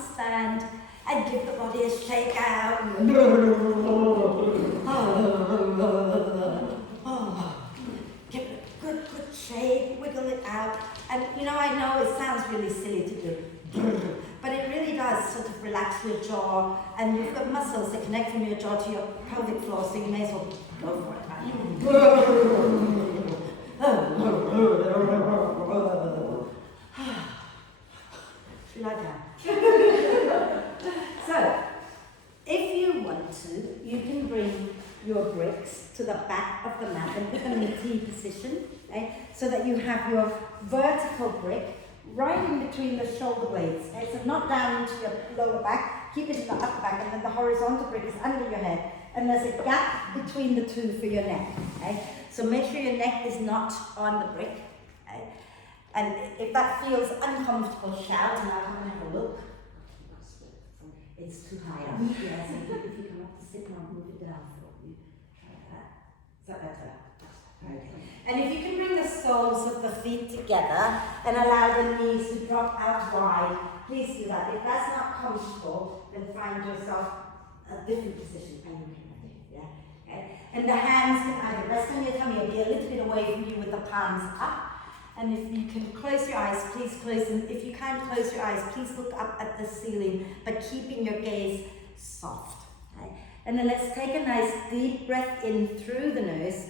the stand and give the body a shake out. Give it a good shake, wiggle it out. And you know, I know it sounds really silly to do, but it really does sort of relax your jaw, and you've got muscles that connect from your jaw to your pelvic floor, so you may as well go for it. You like that? So, if you want to, you can bring your bricks to the back of the mat and put them in a T position, okay? So that you have your vertical brick right in between the shoulder blades, okay? So not down into your lower back, keep it in the upper back, and then the horizontal brick is under your head, and there's a gap between the two for your neck, okay? So make sure your neck is not on the brick, okay? And if that feels uncomfortable, shout, and I'll come and have a look. It's too high up. Yes, if you come up to sit now, move it down for you. Try that. Is that better? Okay. And if you can bring the soles of the feet together and allow the knees to drop out wide, please do that. If that's not comfortable, then find yourself a different position. Yeah? Okay. And the hands can either rest on your tummy or be a little bit away from you with the palms up. And if you can close your eyes, please close them. If you can't close your eyes, please look up at the ceiling, but keeping your gaze soft. Okay? And then let's take a nice deep breath in through the nose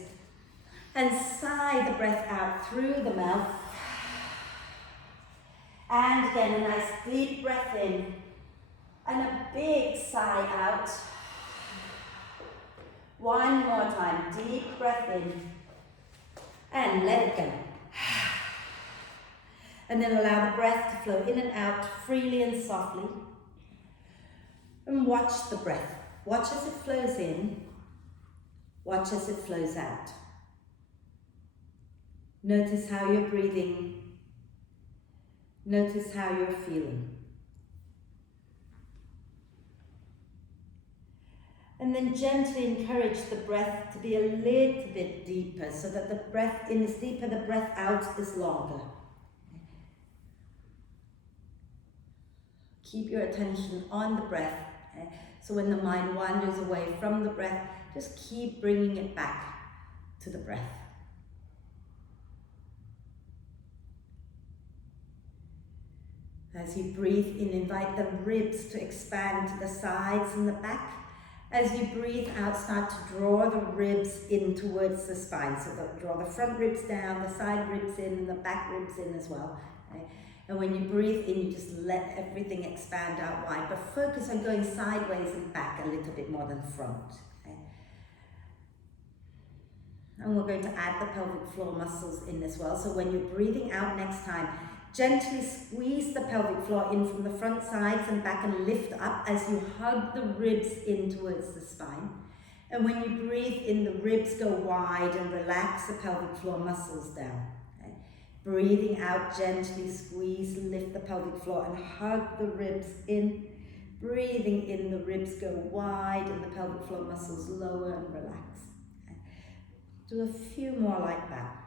and sigh the breath out through the mouth. And again, a nice deep breath in and a big sigh out. One more time, deep breath in and let it go. And then allow the breath to flow in and out freely and softly. And watch the breath. Watch as it flows in. Watch as it flows out. Notice how you're breathing. Notice how you're feeling. And then gently encourage the breath to be a little bit deeper, so that the breath in is deeper, the breath out is longer. Keep your attention on the breath. Okay? So when the mind wanders away from the breath, just keep bringing it back to the breath. As you breathe in, invite the ribs to expand to the sides and the back. As you breathe out, start to draw the ribs in towards the spine. So draw the front ribs down, the side ribs in, and the back ribs in as well. Okay? And when you breathe in, you just let everything expand out wide, but focus on going sideways and back a little bit more than front. Okay? And we're going to add the pelvic floor muscles in as well. So when you're breathing out next time, gently squeeze the pelvic floor in from the front, sides and back, and lift up as you hug the ribs in towards the spine. And when you breathe in, the ribs go wide and relax the pelvic floor muscles down. Okay? Breathing out, gently squeeze, lift the pelvic floor and hug the ribs in. Breathing in, the ribs go wide and the pelvic floor muscles lower and relax. Okay? Do a few more like that.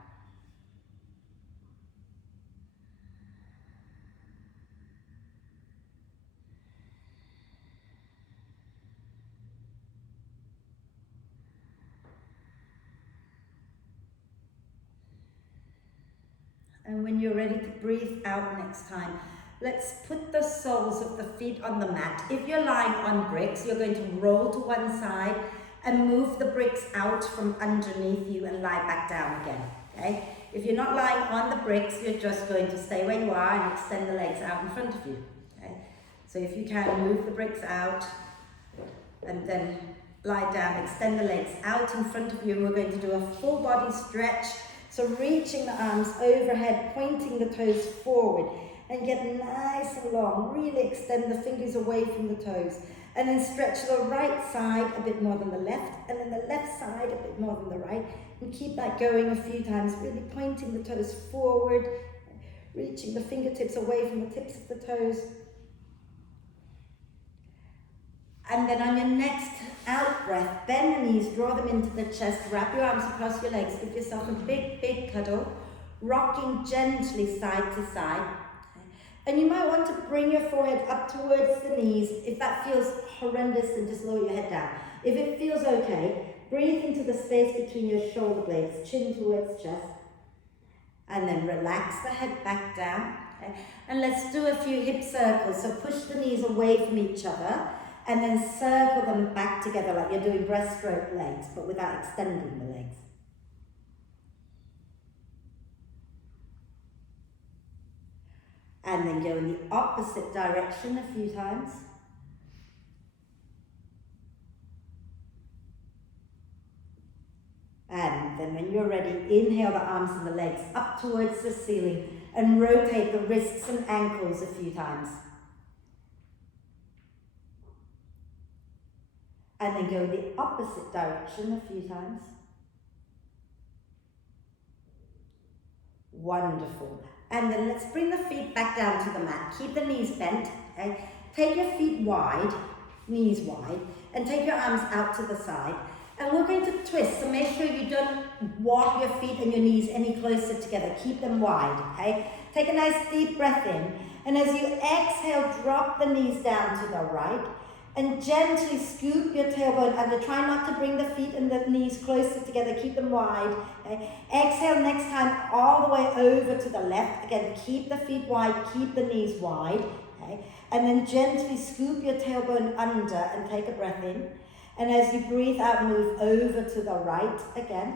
And when you're ready to breathe out next time, let's put the soles of the feet on the mat. If you're lying on bricks, you're going to roll to one side and move the bricks out from underneath you and lie back down again, okay? If you're not lying on the bricks, you're just going to stay where you are and extend the legs out in front of you, okay? So if you can, move the bricks out and then lie down, extend the legs out in front of you. We're going to do a full body stretch. So reaching the arms overhead, pointing the toes forward, and get nice and long. Really extend the fingers away from the toes. And then stretch the right side a bit more than the left, and then the left side a bit more than the right. And keep that going a few times, really pointing the toes forward, reaching the fingertips away from the tips of the toes. And then on your next out breath, bend the knees, draw them into the chest, wrap your arms across your legs, give yourself a big, big cuddle, rocking gently side to side. And you might want to bring your forehead up towards the knees. If that feels horrendous, then just lower your head down. If it feels okay, breathe into the space between your shoulder blades, chin towards chest. And then relax the head back down. Okay? And let's do a few hip circles. So push the knees away from each other and then circle them back together like you're doing breaststroke legs, but without extending the legs. And then go in the opposite direction a few times. And then when you're ready, inhale the arms and the legs up towards the ceiling and rotate the wrists and ankles a few times. And then go in the opposite direction a few times. Wonderful. And then let's bring the feet back down to the mat. Keep the knees bent. Okay? Take your feet wide, knees wide, and take your arms out to the side. And we're going to twist, so make sure you don't walk your feet and your knees any closer together. Keep them wide, okay? Take a nice deep breath in. And as you exhale, drop the knees down to the right. And gently scoop your tailbone under. Try not to bring the feet and the knees closer together. Keep them wide. Okay? Exhale next time all the way over to the left. Again, keep the feet wide, keep the knees wide. Okay? And then gently scoop your tailbone under and take a breath in. And as you breathe out, move over to the right again.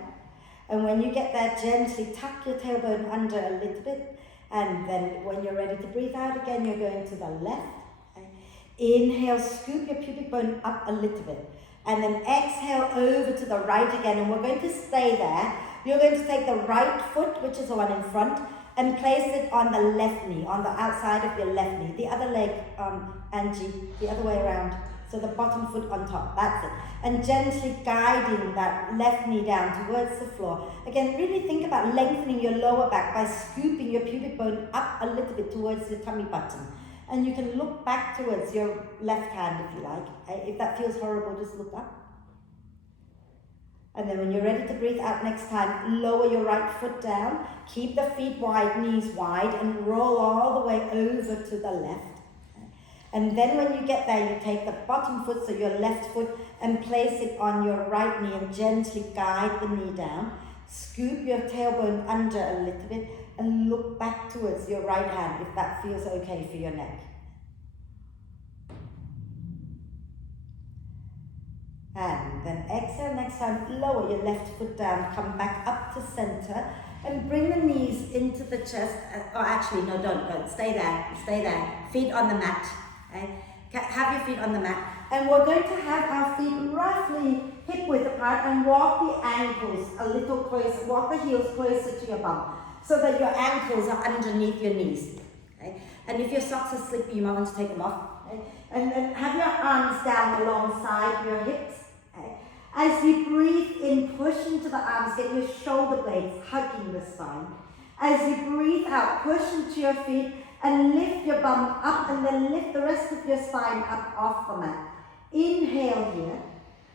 And when you get there, gently tuck your tailbone under a little bit. And then when you're ready to breathe out again, you're going to the left. Inhale, scoop your pubic bone up a little bit. And then exhale over to the right again. And we're going to stay there. You're going to take the right foot, which is the one in front, and place it on the left knee, on the outside of your left knee. The other leg, Angie, the other way around. So the bottom foot on top, that's it. And gently guiding that left knee down towards the floor. Again, really think about lengthening your lower back by scooping your pubic bone up a little bit towards your tummy button. And you can look back towards your left hand if you like. If that feels horrible, just look up. And then when you're ready to breathe out next time, lower your right foot down. Keep the feet wide, knees wide, and roll all the way over to the left. And then when you get there, you take the bottom foot, so your left foot, and place it on your right knee and gently guide the knee down. Scoop your tailbone under a little bit and look back towards your right hand if that feels okay for your neck. And then exhale next time, lower your left foot down, come back up to center and bring the knees into the chest. Oh, actually, no, don't, stay there, feet on the mat. Okay? Have your feet on the mat. And we're going to have our feet roughly hip width apart and walk the ankles a little closer, walk the heels closer to your bum so that your ankles are underneath your knees. Okay? And if your socks are slippy, you might want to take them off. Okay? And then have your arms down alongside your hips. Okay? As you breathe in, push into the arms, get your shoulder blades hugging the spine. As you breathe out, push into your feet and lift your bum up and then lift the rest of your spine up off the mat. Inhale here.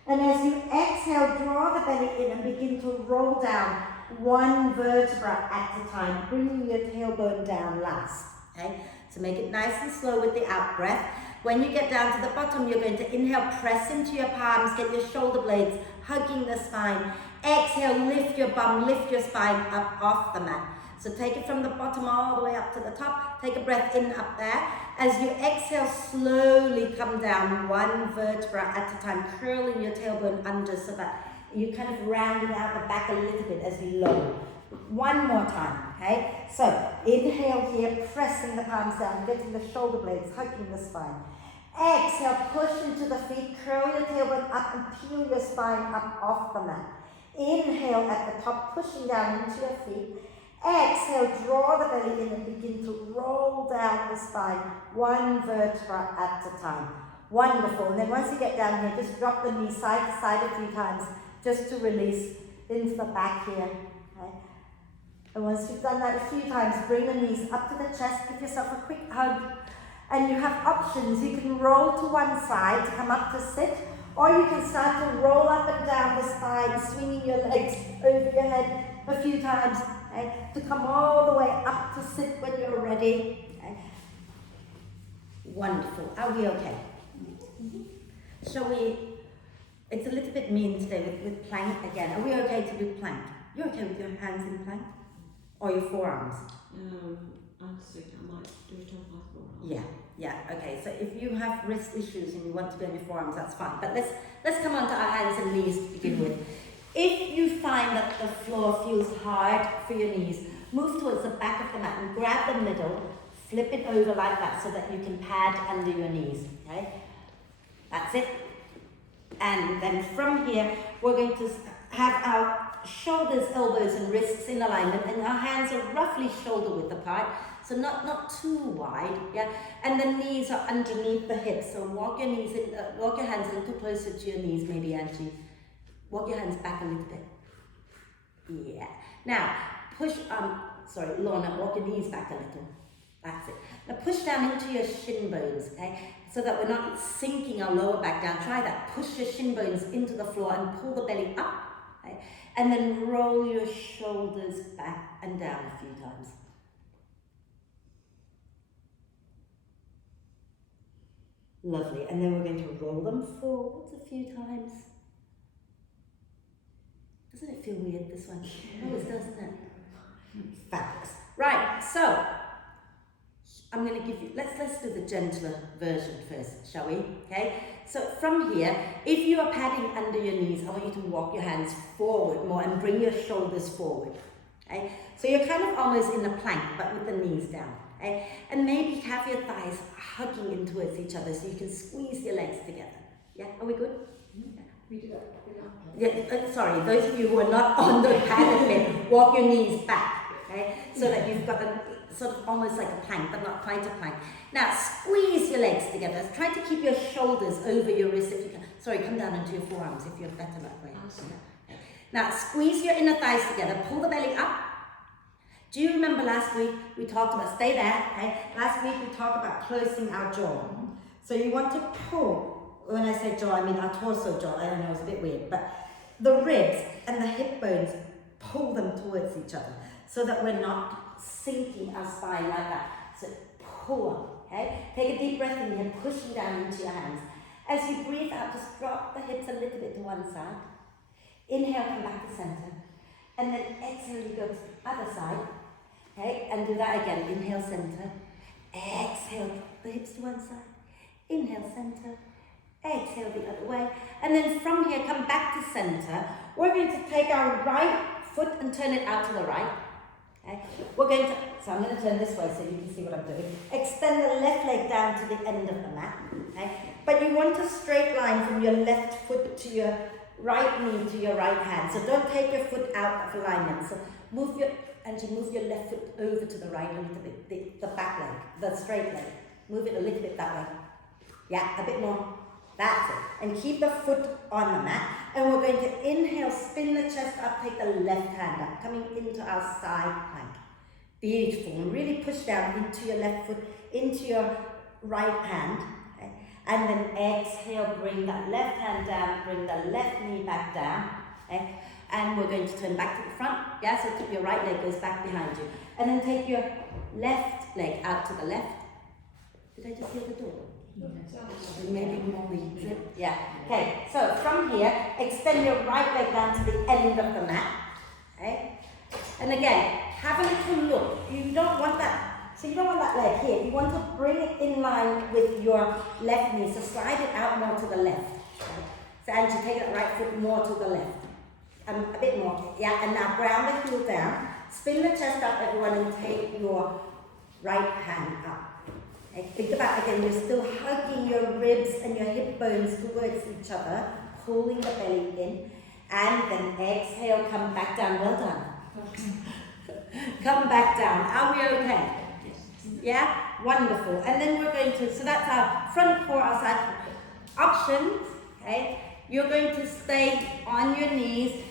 And as you exhale, draw the belly in and begin to roll down one vertebra at a time, bringing your tailbone down last. Okay? So make it nice and slow with the out breath. When you get down to the bottom, you're going to inhale, press into your palms, get your shoulder blades hugging the spine. Exhale, lift your bum, lift your spine up off the mat. So take it from the bottom all the way up to the top. Take a breath in up there. As you exhale, slowly come down one vertebra at a time, curling your tailbone under so that you're kind of rounding out the back a little bit as you lower. One more time, okay? So inhale here, pressing the palms down, getting the shoulder blades, hugging the spine. Exhale, push into the feet, curl your tailbone up and peel your spine up off the mat. Inhale at the top, pushing down into your feet. Exhale, draw the belly in and begin to roll down the spine, one vertebra at a time. Wonderful. And then once you get down here, just drop the knees side to side a few times, just to release into the back here. Okay? And once you've done that a few times, bring the knees up to the chest, give yourself a quick hug. And you have options. You can roll to one side to come up to sit, or you can start to roll up and down the spine, swinging your legs over your head a few times, okay, to come all the way up to sit when you're ready. Okay. Wonderful. Are we okay? Shall we, it's a little bit mean today with plank again. Are we okay to do plank? You're okay with your hands in plank? Or your forearms? I think I might do it on my forearms. Yeah, okay. So if you have wrist issues and you want to be on your forearms, that's fine. But let's come on to our hands and knees to begin with. If you find that the floor feels hard for your knees, move towards the back of the mat and grab the middle, flip it over like that so that you can pad under your knees, okay? That's it. And then from here, we're going to have our shoulders, elbows and wrists in alignment, and our hands are roughly shoulder width apart, so not too wide, yeah? And the knees are underneath the hips, so walk your knees in, walk your hands a little closer to your knees, maybe, Angie. Walk your hands back a little bit. Yeah. Now, push, Lorna, walk your knees back a little. That's it. Now push down into your shin bones, okay? So that we're not sinking our lower back down. Try that. Push your shin bones into the floor and pull the belly up, okay? And then roll your shoulders back and down a few times. Lovely. And then we're going to roll them forwards a few times. Doesn't it feel weird, this one? It always does, doesn't it? Fabulous. Right, so I'm going to give you, let's do the gentler version first, shall we? Okay, so from here, if you are padding under your knees, I want you to walk your hands forward more and bring your shoulders forward. Okay, so you're kind of almost in a plank, but with the knees down. Okay, and maybe have your thighs hugging in towards each other so you can squeeze your legs together. Yeah, are we good? Yeah. We do that. Yeah, sorry, those of you who are not on the padded bed, walk your knees back, okay? So that you've got a sort of almost like a plank, but not quite a plank. Now, squeeze your legs together. Try to keep your shoulders over your wrists if you can. Sorry, come down into your forearms if you're better that way. Okay. Now, squeeze your inner thighs together. Pull the belly up. Do you remember last week we talked about, stay there, okay? Last week we talked about closing our jaw. So you want to pull. When I say jaw, I mean our torso jaw. I don't know, it's a bit weird. But the ribs and the hip bones, pull them towards each other so that we're not sinking our spine like that. So pull up, okay? Take a deep breath in here, pushing down into your hands. As you breathe out, just drop the hips a little bit to one side. Inhale, come back to center. And then exhale, you go to the other side. Okay, and do that again. Inhale, center. Exhale, the hips to one side. Inhale, center. Exhale the other way. And then from here, come back to center. We're going to take our right foot and turn it out to the right. Okay. We're going to, so I'm going to turn this way so you can see what I'm doing. Extend the left leg down to the end of the mat. Okay. But you want a straight line from your left foot to your right knee to your right hand. So don't take your foot out of alignment. So move your left foot over to the right a little bit, the back leg, the straight leg. Move it a little bit that way. Yeah, a bit more. That's it. And keep the foot on the mat. And we're going to inhale, spin the chest up, take the left hand up, coming into our side plank. Beautiful. And really push down into your left foot, into your right hand. Okay. And then exhale, bring that left hand down, bring the left knee back down. Okay. And we're going to turn back to the front. Yeah, so keep your right leg goes back behind you. And then take your left leg out to the left. Did I just hear the door? Maybe more trip. Yeah. Okay, so from here, extend your right leg down to the end of the mat. Okay? And again, have a little look. You don't want that. So you don't want that leg here. You want to bring it in line with your left knee. So slide it out more to the left. Okay? So Angie, take that right foot more to the left. A bit more. Yeah, and now ground the heel down. Spin the chest up, everyone, and take your right hand up. Okay, think about, again, you're still hugging your ribs and your hip bones towards each other, pulling the belly in, and then exhale, come back down. Well done. Come back down. Are we okay? Yeah? Wonderful. And then we're going to, so that's our front core, our side options. Okay? You're going to stay on your knees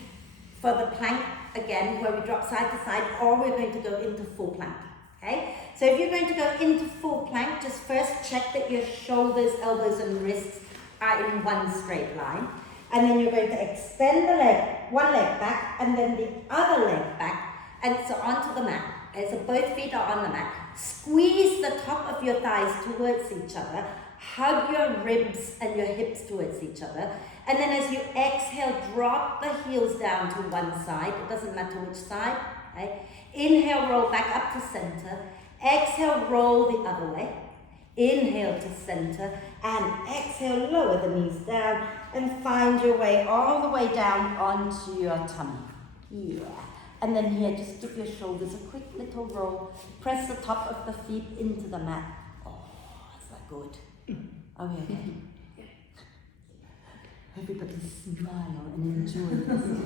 for the plank again, where we drop side to side, or we're going to go into full plank. Okay? So if you're going to go into full plank, just first check that your shoulders, elbows and wrists are in one straight line. And then you're going to extend the leg, one leg back, and then the other leg back, and so onto the mat. Okay, so both feet are on the mat. Squeeze the top of your thighs towards each other. Hug your ribs and your hips towards each other. And then as you exhale, drop the heels down to one side. It doesn't matter which side. Okay? Inhale, roll back up to center. Exhale, roll the other way. Inhale to center. And exhale, lower the knees down. And find your way all the way down onto your tummy. Yeah. And then here, just give your shoulders a quick little roll. Press the top of the feet into the mat. Oh, is that good? Are we okay? Everybody smile and enjoy this.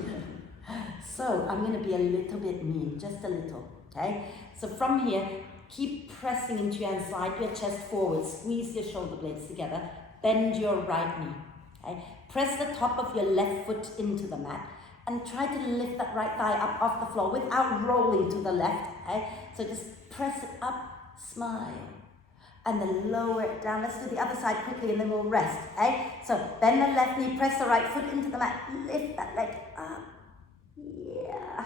So, I'm going to be a little bit mean, just a little, okay? So from here, keep pressing into your hand, slide your chest forward, squeeze your shoulder blades together, bend your right knee, okay? Press the top of your left foot into the mat, and try to lift that right thigh up off the floor without rolling to the left, okay? So just press it up, smile. And then lower it down. Let's do the other side quickly and then we'll rest, okay? So bend the left knee, press the right foot into the mat, lift that leg up, yeah.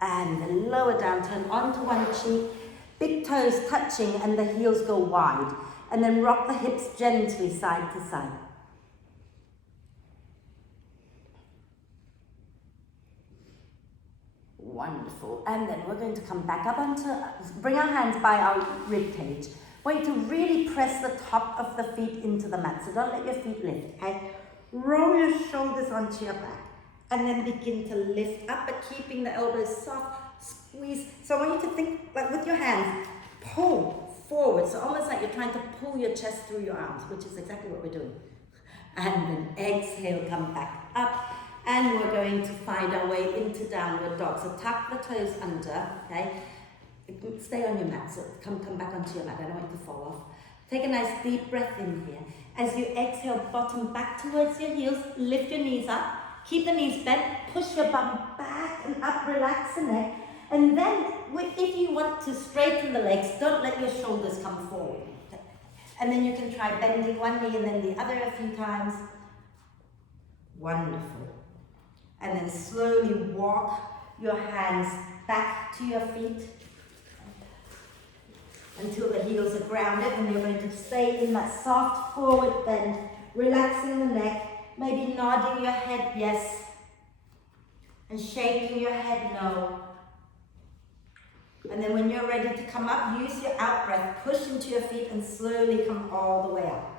And then lower down, turn onto one cheek, big toes touching and the heels go wide. And then rock the hips gently side to side. Wonderful. And then we're going to come back up bring our hands by our rib cage. Want you to really press the top of the feet into the mat, so don't let your feet lift, okay? Roll your shoulders onto your back, and then begin to lift up, but keeping the elbows soft, squeeze. So I want you to think, like with your hands, pull forward, so almost like you're trying to pull your chest through your arms, which is exactly what we're doing. And then exhale, come back up, and we're going to find our way into downward dog. So tuck the toes under, okay? Stay on your mat, so come back onto your mat. I don't want you to fall off. Take a nice deep breath in here. As you exhale, bottom back towards your heels, lift your knees up, keep the knees bent, push your bum back and up, relax the neck. And then, if you want to straighten the legs, don't let your shoulders come forward. And then you can try bending one knee and then the other a few times. Wonderful. And then slowly walk your hands back to your feet until the heels are grounded, and you're going to stay in that soft forward bend, relaxing the neck, maybe nodding your head yes, and shaking your head no. And then when you're ready to come up, use your out breath, push into your feet and slowly come all the way up.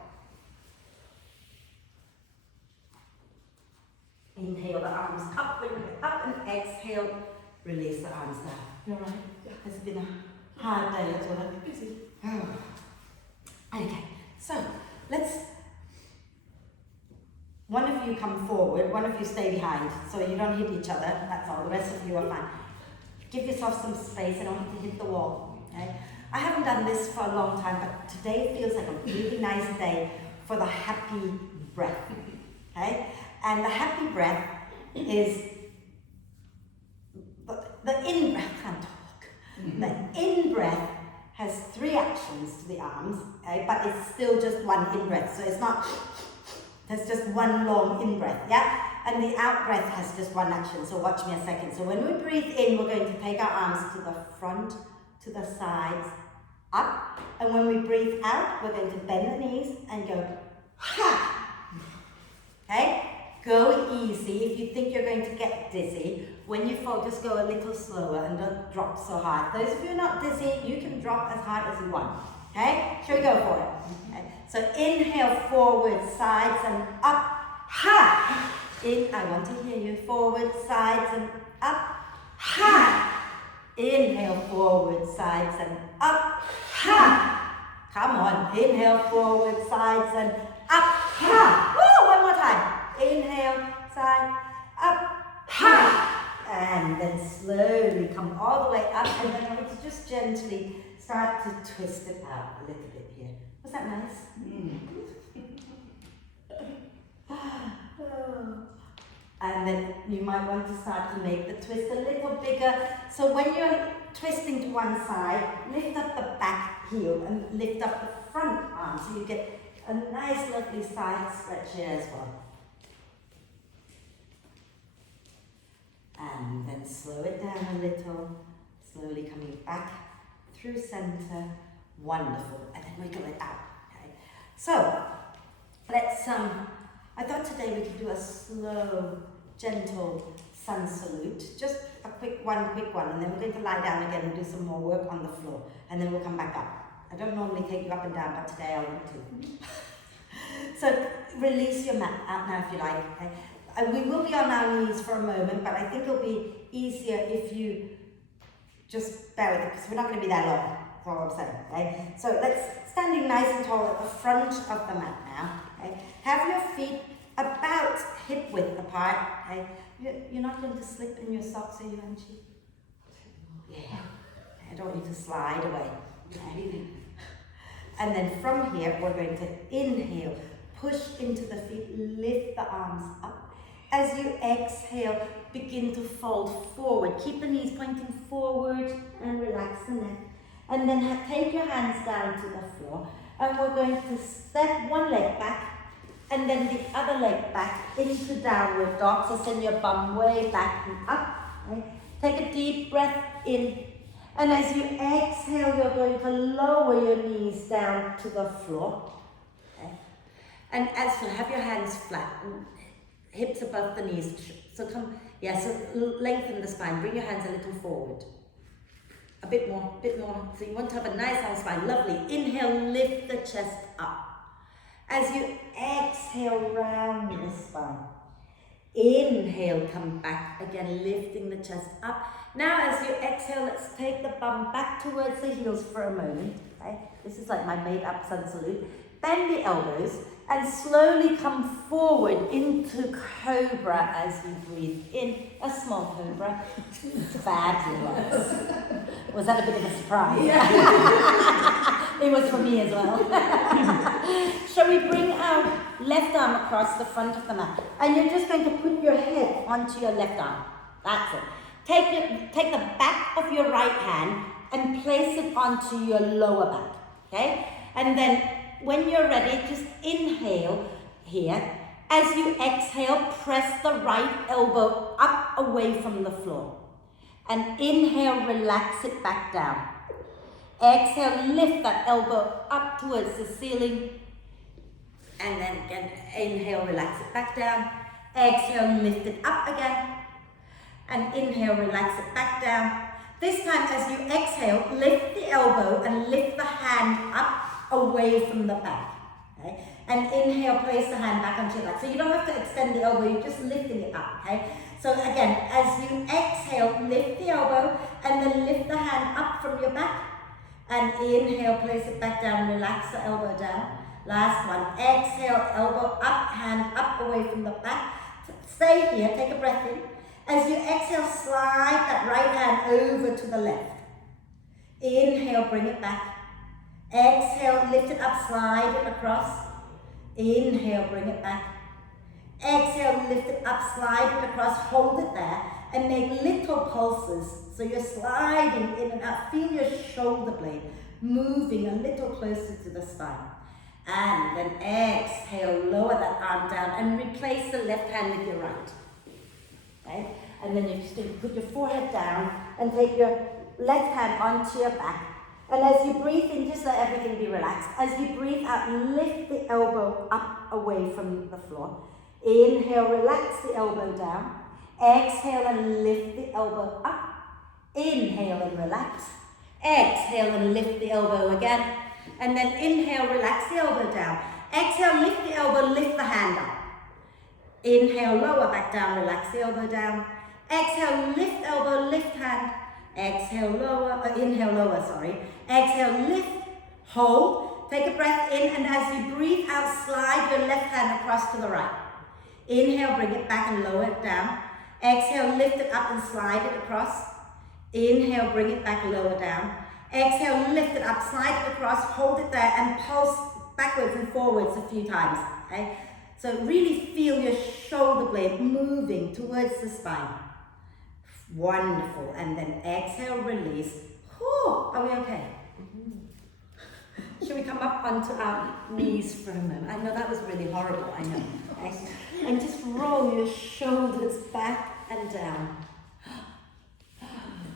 Inhale the arms up, bring it up, and exhale, release the arms down. You're right. Yeah. It's been a hard day as well. Busy. Oh. Okay, so one of you come forward, one of you stay behind, so you don't hit each other, that's all, the rest of you are fine. Give yourself some space, I don't want you to hit the wall, okay? I haven't done this for a long time, but today feels like a really nice day for the happy breath, okay? And the happy breath is the in-breath, I can't talk. The in-breath has 3 actions to the arms, okay? But it's still just one in-breath, so it's not, there's just one long in-breath, yeah? And the out-breath has just one action, so watch me a second. So when we breathe in, we're going to take our arms to the front, to the sides, up. And when we breathe out, we're going to bend the knees and go, ha! Okay? Go easy. If you think you're going to get dizzy, when you fall, just go a little slower and don't drop so hard. Those of you who are not dizzy, you can drop as hard as you want. Okay? Shall we go for it? Okay. So inhale, forward, sides and up. Ha! In, I want to hear you. Forward, sides and up. Ha! Inhale, forward, sides and up. Ha! Come on. Inhale, forward, sides and up. Ha! Woo! One more time. Inhale, side, up. Ha! And then slowly come all the way up, and then I want to just gently start to twist it out a little bit here. Was that nice? And then you might want to start to make the twist a little bigger. So when you're twisting to one side, lift up the back heel and lift up the front arm, so you get a nice lovely side stretch here as well. And then slow it down a little, slowly coming back through center. Wonderful. And then wiggle it out. Okay. So, let's, I thought today we could do a slow, gentle sun salute. Just a quick one, and then we're going to lie down again and do some more work on the floor. And then we'll come back up. I don't normally take you up and down, but today I want to. So release your mat out now if you like. Okay? We will be on our knees for a moment, but I think it'll be easier if you just bear with it, because we're not going to be that long. That's all I'm saying. Okay? So let's standing nice and tall at the front of the mat now. Okay? Have your feet about hip width apart. Okay? You're not going to slip in your socks, are you, Angie? Yeah. I don't want you to slide away. Okay? And then from here, we're going to inhale, push into the feet, lift the arms up. As you exhale, begin to fold forward. Keep the knees pointing forward and relax the neck. And then take your hands down to the floor. And we're going to step one leg back and then the other leg back into downward dog. So send your bum way back and up. Right? Take a deep breath in. And as you exhale, you're going to lower your knees down to the floor. Okay? And as you have your hands flat, hips above the knees. So come, so lengthen the spine. Bring your hands a little forward. A bit more. So you want to have a nice long spine. Lovely. Inhale, lift the chest up. As you exhale, round the spine. Inhale, come back again, lifting the chest up. Now as you exhale, let's take the bum back towards the heels for a moment. Okay? This is like my made up sun salute. Bend the elbows and slowly come forward into cobra as you breathe in. A small cobra. Fabulous. Was that a bit of a surprise? Yeah. It was for me as well. Shall we bring our left arm across the front of the mat? And you're just going to put your head onto your left arm. That's it. Take the back of your right hand and place it onto your lower back. Okay? And then when you're ready, just inhale here. As you exhale, press the right elbow up away from the floor. And inhale, relax it back down. Exhale, lift that elbow up towards the ceiling. And then again, inhale, relax it back down. Exhale, lift it up again. And inhale, relax it back down. This time as you exhale, lift the elbow and lift the hand up away from the back. Okay? And inhale, place the hand back onto your back. So you don't have to extend the elbow, you're just lifting it up. Okay? So again, as you exhale, lift the elbow and then lift the hand up from your back. And inhale, place it back down, relax the elbow down. Last one, exhale, elbow up, hand up away from the back. Stay here, take a breath in. As you exhale, slide that right hand over to the left. Inhale, bring it back. Exhale, lift it up, slide it across. Inhale, bring it back. Exhale, lift it up, slide it across, hold it there, and make little pulses. So you're sliding in and out. Feel your shoulder blade moving a little closer to the spine. And then exhale, lower that arm down and replace the left hand with your right. Okay? And then you're just going to put your forehead down and take your left hand onto your back. And as you breathe in, just let everything be relaxed. As you breathe out, lift the elbow up away from the floor. Inhale, relax the elbow down. Exhale and lift the elbow up. Inhale and relax. Exhale and lift the elbow again. And then inhale, relax the elbow down. Exhale, lift the elbow, lift the hand up. Inhale, lower back down, relax the elbow down. Exhale, lift elbow, lift hand. Exhale, lower, inhale, lower, sorry. Exhale, lift, hold. Take a breath in, and as you breathe out, slide your left hand across to the right. Inhale, bring it back and lower it down. Exhale, lift it up and slide it across. Inhale, bring it back, lower down. Exhale, lift it up, slide it across, hold it there, and pulse backwards and forwards a few times. Okay? So really feel your shoulder blade moving towards the spine. Wonderful. And then exhale, release. Whew, are we okay? Should we come up onto our knees for a moment? I know that was really horrible, I know. Okay? And just roll your shoulders back and down.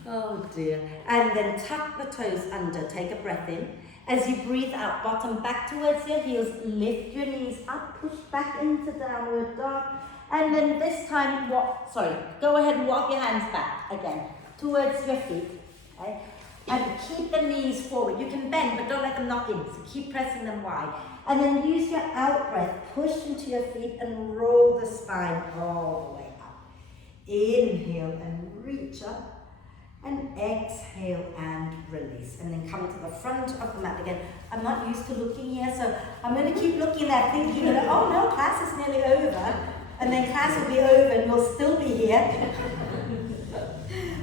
Oh dear. And then tuck the toes under, take a breath in. As you breathe out, bottom back towards your heels, lift your knees up, push back into downward dog. And then this time, go ahead and walk your hands back again, towards your feet. Okay? And keep the knees forward. You can bend, but don't let them knock in, so keep pressing them wide. And then use your out breath, push into your feet and roll the spine all the way up. Inhale and reach up. And exhale and release. And then come to the front of the mat again. I'm not used to looking here, so I'm going to keep looking there thinking, oh no, class is nearly over. And then class will be over and we'll still be here.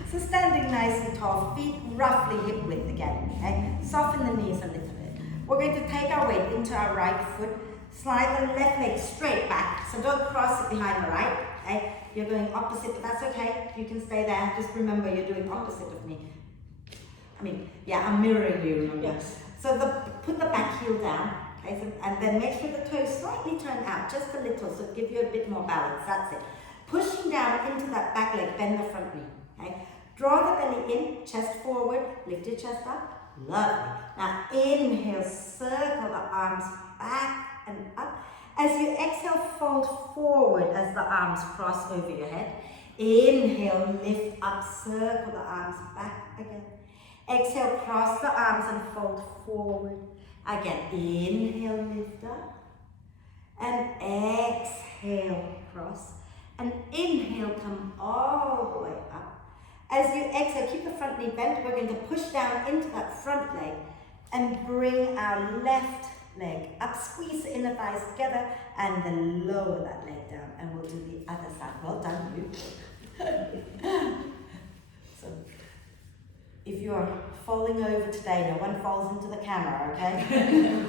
So standing nice and tall, feet roughly hip width again. Okay? Soften the knees a little bit. We're going to take our weight into our right foot. Slide the left leg straight back. So don't cross it behind the right. Okay? You're going opposite, but that's okay. You can stay there. Just remember you're doing opposite of me. I'm mirroring you, remember? Yes. So put the back heel down, okay? And then make sure the toes slightly turn out, just a little, so give you a bit more balance. That's it. Pushing down into that back leg, bend the front knee, okay? Draw the belly in, chest forward, lift your chest up. Lovely. Now inhale, circle the arms back and up. As you exhale, fold forward as the arms cross over your head. Inhale, lift up, circle the arms back again. Exhale, cross the arms and fold forward. Again, inhale, lift up. And exhale, cross. And inhale, come all the way up. As you exhale, keep the front knee bent. We're going to push down into that front leg and bring our left leg up, squeeze the inner thighs together, and then lower that leg down, and we'll do the other side. Well done, you. So, if you're falling over today, no one falls into the camera, okay?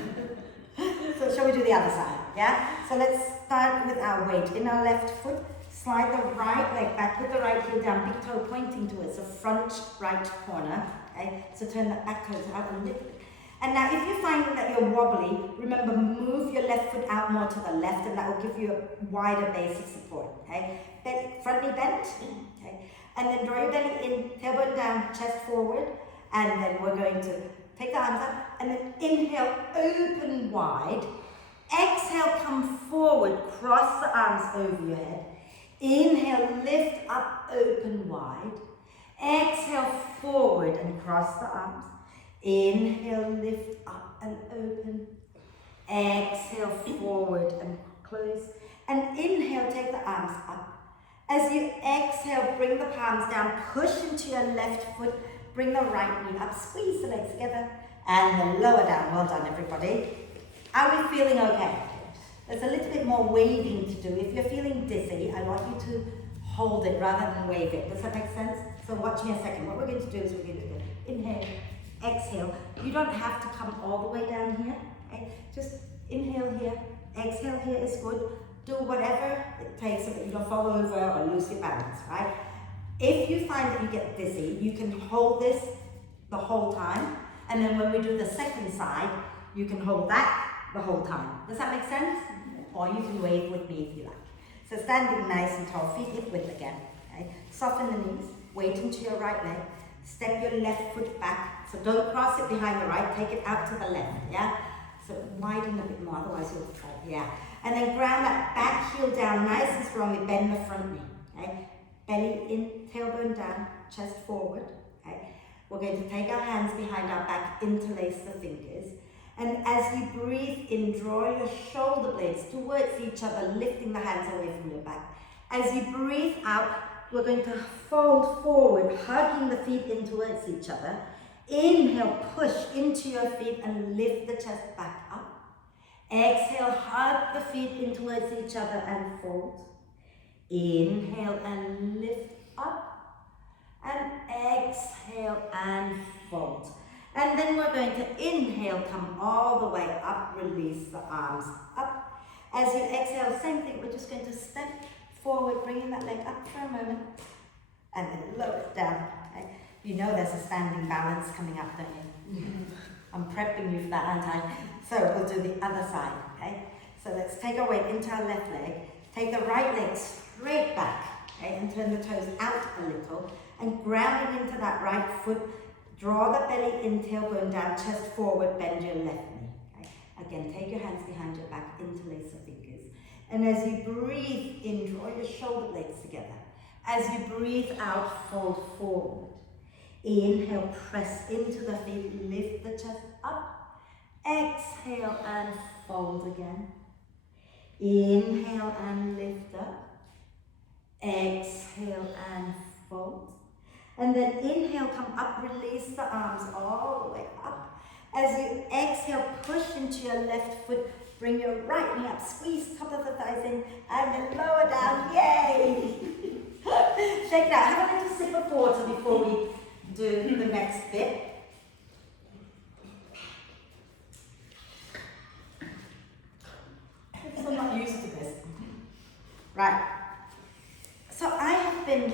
So, shall we do the other side? Yeah? So, let's start with our weight. In our left foot, slide the right leg back, put the right heel down, big toe pointing towards the front right corner. Okay? So, turn that back toes out and lift it. And now if you're finding that you're wobbly, remember move your left foot out more to the left, and that will give you a wider basic support, okay? Front knee bent, okay? And then draw your belly in, tailbone down, chest forward, and then we're going to take the arms up, and then inhale, open wide. Exhale, come forward, cross the arms over your head. Inhale, lift up, open wide. Exhale, forward and cross the arms. Inhale, lift up and open. Exhale, forward and close. And inhale, take the arms up. As you exhale, bring the palms down, push into your left foot, bring the right knee up, squeeze the legs together, and then lower down. Well done, everybody. Are we feeling okay? There's a little bit more waving to do. If you're feeling dizzy, I want you to hold it rather than wave it. Does that make sense? So watch me a second. What we're going to do is we're going to go inhale, exhale. You don't have to come all the way down here. Okay? Just inhale here, exhale here is good. Do whatever it takes so that you don't fall over or lose your balance, right? If you find that you get dizzy, you can hold this the whole time. And then when we do the second side, you can hold that the whole time. Does that make sense? Or you can wave with me if you like. So standing nice and tall, feet hip width again. Okay? Soften the knees, weight into your right leg. Step your left foot back. So don't cross it behind the right, take it out to the left, yeah? So widen a bit more, otherwise you'll fall, yeah. And then ground that back heel down nice and strongly, bend the front knee, okay? Belly in, tailbone down, chest forward, okay? We're going to take our hands behind our back, interlace the fingers. And as you breathe in, draw your shoulder blades towards each other, lifting the hands away from your back. As you breathe out, we're going to fold forward, hugging the feet in towards each other. Inhale, push into your feet and lift the chest back up. Exhale, hug the feet in towards each other and fold. Inhale and lift up. And exhale and fold. And then we're going to inhale, come all the way up, release the arms up. As you exhale, same thing, we're just going to step forward, bringing that leg up for a moment, and then lower it down. Okay? You know there's a standing balance coming up, don't you? I'm prepping you for that, aren't I? So we'll do the other side, okay? So let's take our weight into our left leg, take the right leg straight back, okay, and turn the toes out a little, and grounding into that right foot. Draw the belly in, tailbone down, chest forward, bend your left knee. Okay? Again, take your hands behind your back, interlace the fingers. And as you breathe in, draw your shoulder blades together. As you breathe out, fold forward. Inhale, press into the feet, lift the chest up. Exhale and fold again. Inhale and lift up. Exhale and fold. And then inhale, come up, release the arms all the way up. As you exhale, push into your left foot, bring your right knee up, squeeze top of the thighs in, and then lower down, yay! Shake it out, have a little sip of water before we do the next bit. Because I'm not used to this. Right, so I have been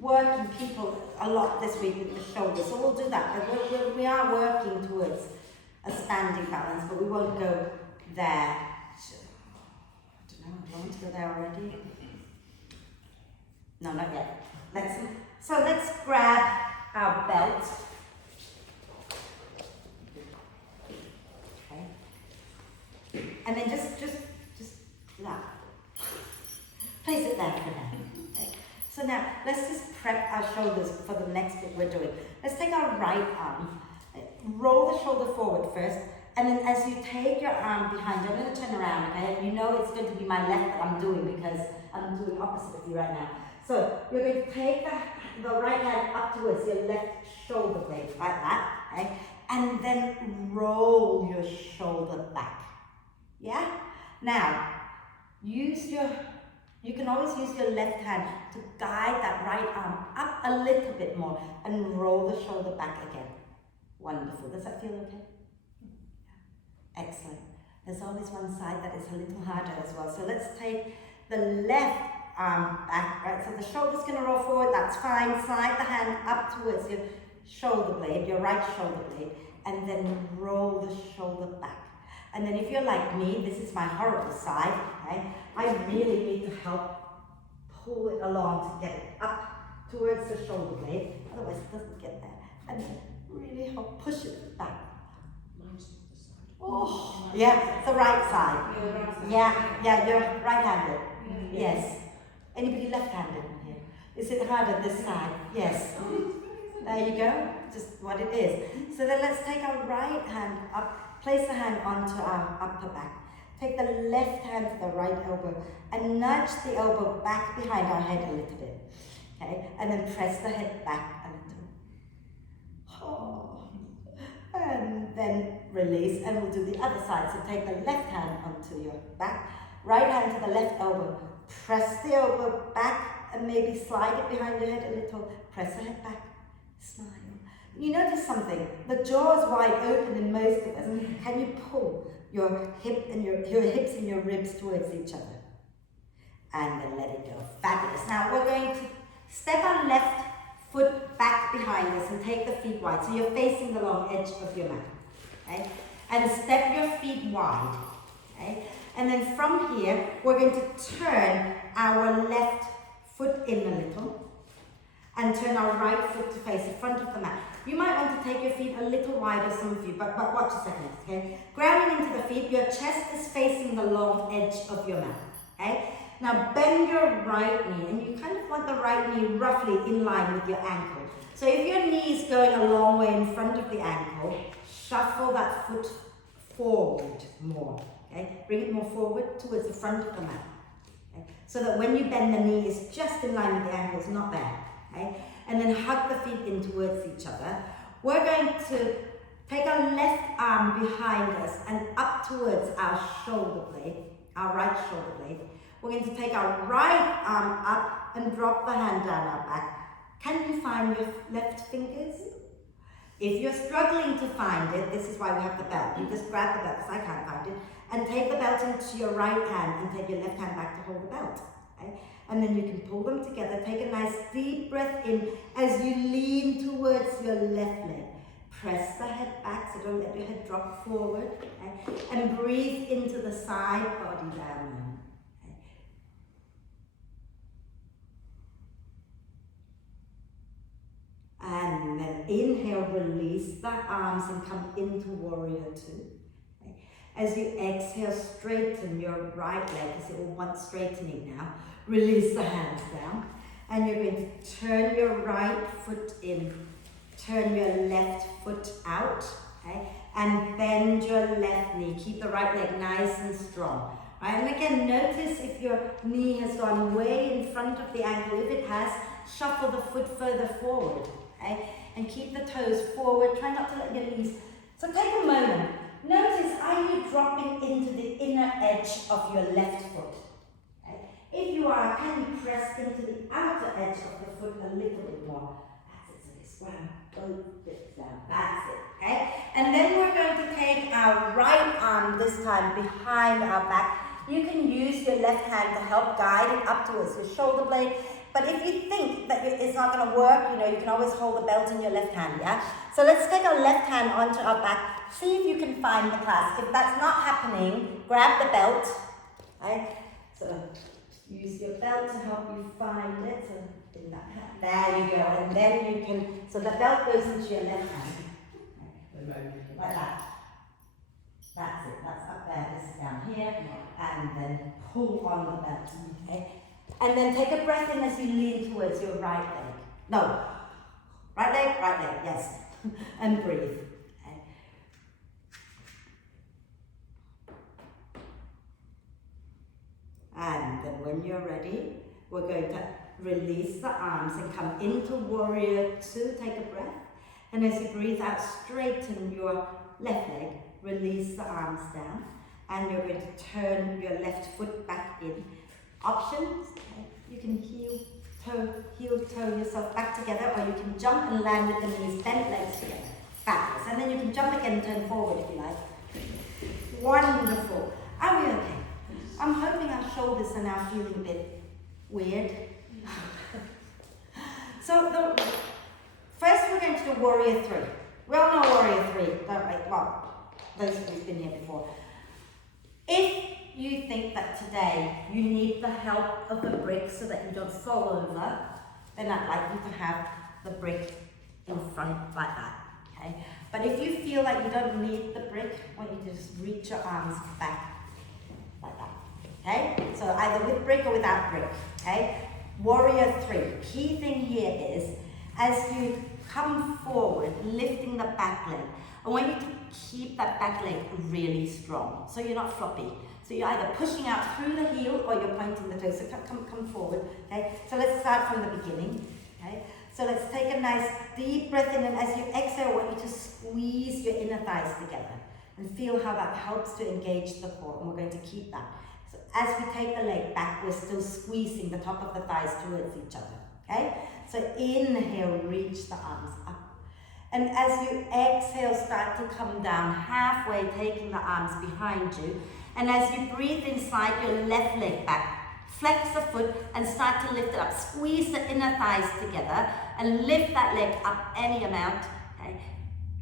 working people a lot this week with the shoulders, so we'll do that. But we are working towards a standing balance, but we won't go there. I don't know, I want to go there already. No, not yet. Let's grab our belt. Okay. And then just that. Place it there for now. So now, let's just prep our shoulders for the next bit we're doing. Let's take our right arm, roll the shoulder forward first, and then as you take your arm behind, I'm going to turn around, okay? You know it's going to be my left that I'm doing because I'm doing opposite of you right now. So you're going to take the right hand up towards your left shoulder blade, like that, okay? And then roll your shoulder back, yeah? Now, you can always use your left hand to guide that right arm up a little bit more and roll the shoulder back again. Wonderful. Does that feel okay? Excellent. There's always one side that is a little harder as well. So let's take the left arm back, right? So the shoulder's going to roll forward. That's fine. Slide the hand up towards your shoulder blade, your right shoulder blade, and then roll the shoulder back. And then if you're like me, this is my horrible side, okay? I really need to help pull it along to get it up towards the shoulder blade, otherwise it doesn't get there. And then really help push it back. Mine's not the side. Oh, yeah, the right side. Yeah, you're right-handed. Yes. Anybody left-handed in here? Is it harder this side? Yes. There you go, just what it is. So then let's take our right hand up. Place the hand onto our upper back. Take the left hand to the right elbow and nudge the elbow back behind our head a little bit. Okay, and then press the head back a little. Oh. And then release, and we'll do the other side. So take the left hand onto your back, right hand to the left elbow. Press the elbow back and maybe slide it behind your head a little. Press the head back. Smile. You notice something, the jaw is wide open in most of us. Can you pull your hips and your ribs towards each other? And then let it go. Fabulous. Now we're going to step our left foot back behind us and take the feet wide. So you're facing the long edge of your mat. Okay? And step your feet wide. Okay? And then from here, we're going to turn our left foot in a little and turn our right foot to face the front of the mat. You might want to take your feet a little wider, some of you, but watch a second, okay? Grounding into the feet, your chest is facing the long edge of your mat, okay? Now bend your right knee, and you kind of want the right knee roughly in line with your ankle. So if your knee is going a long way in front of the ankle, shuffle that foot forward more, okay? Bring it more forward towards the front of the mat, okay? So that when you bend the knee, it's just in line with the ankle, it's not there. Okay? And then hug the feet in towards each other. We're going to take our left arm behind us and up towards our shoulder blade, our right shoulder blade. We're going to take our right arm up and drop the hand down our back. Can you find your left fingers? If you're struggling to find it, this is why we have the belt. You just grab the belt, because I can't find it, and take the belt into your right hand and take your left hand back to hold the belt. Okay? And then you can pull them together. Take a nice deep breath in as you lean towards your left leg. Press the head back, so don't let your head drop forward. Okay? And breathe into the side body down. Okay? inhale, release the arms and come into warrior two. Okay. As you exhale, straighten your right leg, as it all wants straightening now. Release the hands down. And you're going to turn your right foot in, turn your left foot out, okay? And bend your left knee. Keep the right leg nice and strong. Right? And again, notice if your knee has gone way in front of the ankle. If it has, shuffle the foot further forward. Okay? And keep the toes forward. Try not to let your knees. So take a moment. Notice, are you dropping into the inner edge of your left foot? Okay? If you are, can you press into the outer edge of the foot a little bit more? That's it. So this one, both bits down. That's it. Okay? And then we're going to take our right arm this time behind our back. You can use your left hand to help guide it up towards your shoulder blade. But if you think that it's not going to work, you can always hold the belt in your left hand, yeah? So let's take our left hand onto our back. See if you can find the clasp. If that's not happening, grab the belt. Okay? So use your belt to help you find it. So in that hand. There you go. And then you can, so the belt goes into your left hand. Like that. That's it. That's up there. This is down here. And then pull on the belt. Okay? And then take a breath in as you lean towards your right leg. No. Right leg, yes. And breathe. Okay. And then when you're ready, we're going to release the arms and come into warrior two. Take a breath. And as you breathe out, straighten your left leg. Release the arms down. And you're going to turn your left foot back in. Options, okay. You can heel toe yourself back together, or you can jump and land with the knees, bent legs together. Fabulous. And then you can jump again and turn forward if you like. Wonderful. Are we okay? I'm hoping our shoulders are now feeling a bit weird. So first we're going to do warrior three. We all know warrior three, don't we? Well, those of you who've been here before. If you think that today you need the help of the brick so that you don't fall over, then I'd like you to have the brick in front like that, okay? But if you feel like you don't need the brick, I want you to just reach your arms back like that, okay? So either with brick or without brick, okay? Warrior three. Key thing here is, as you come forward, lifting the back leg, I want you to keep that back leg really strong, so you're not floppy. So you're either pushing out through the heel or you're pointing the toes. So come forward. Okay. So let's start from the beginning. Okay. So let's take a nice deep breath in, and as you exhale, I want you to squeeze your inner thighs together and feel how that helps to engage the core. And we're going to keep that. So as we take the leg back, we're still squeezing the top of the thighs towards each other. Okay. So inhale, reach the arms up. And as you exhale, start to come down halfway, taking the arms behind you. And as you breathe in, slide your left leg back. Flex the foot and start to lift it up. Squeeze the inner thighs together and lift that leg up any amount. Okay.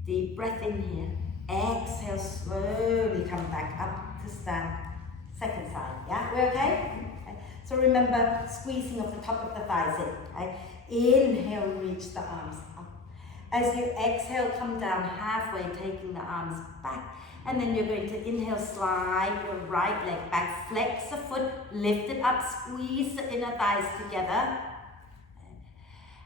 Deep breath in here. Exhale, slowly come back up to stand. Second side, yeah? We're okay? Okay. So remember, squeezing of the top of the thighs in. Okay. Inhale, reach the arms up. As you exhale, come down halfway, taking the arms back. And then you're going to inhale, slide your right leg back, flex the foot, lift it up, squeeze the inner thighs together.